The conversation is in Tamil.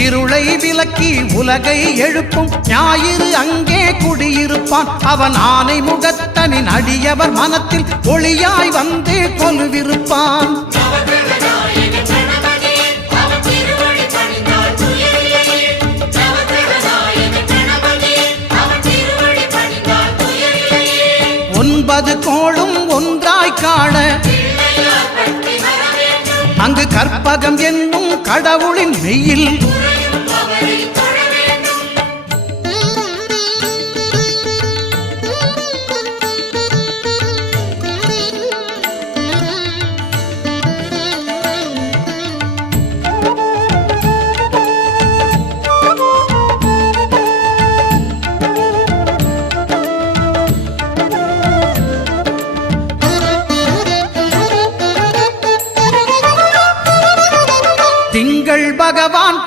இருளை விலக்கி உலகை எழுப்பும் ஞாயிறு அங்கே குடியிருப்பான். அவன் ஆனை முகத்தனின் அடியவர் மனத்தில் ஒளியாய் வந்து கொலுவிருப்பான். ஒன்பது கோளும் ஒன்றாய் காண அங்கு கற்பகம் என்னும் கடவுளின் மெய்யில்